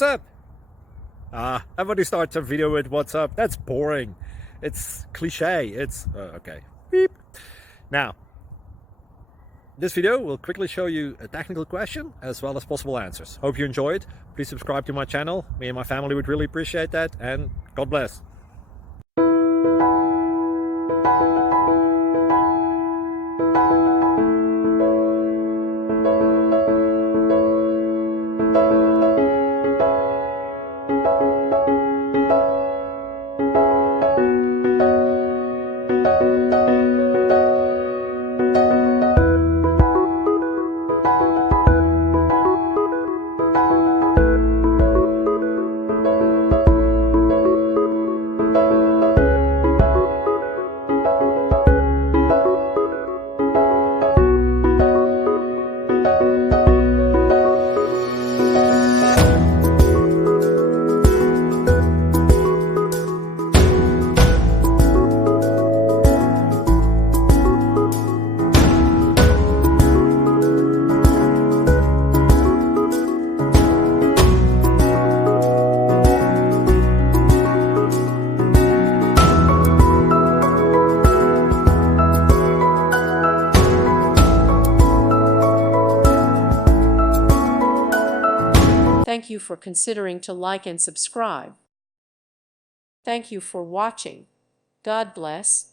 what's up? Everybody starts a video with what's up. That's boring. It's cliche. It's okay. Beep. Now, this video will quickly show you a technical question as well as possible answers. Hope you enjoyed. Please subscribe to my channel. Me and my family would really appreciate that, and God bless. Thank you for considering to like and subscribe. Thank you for watching. God bless.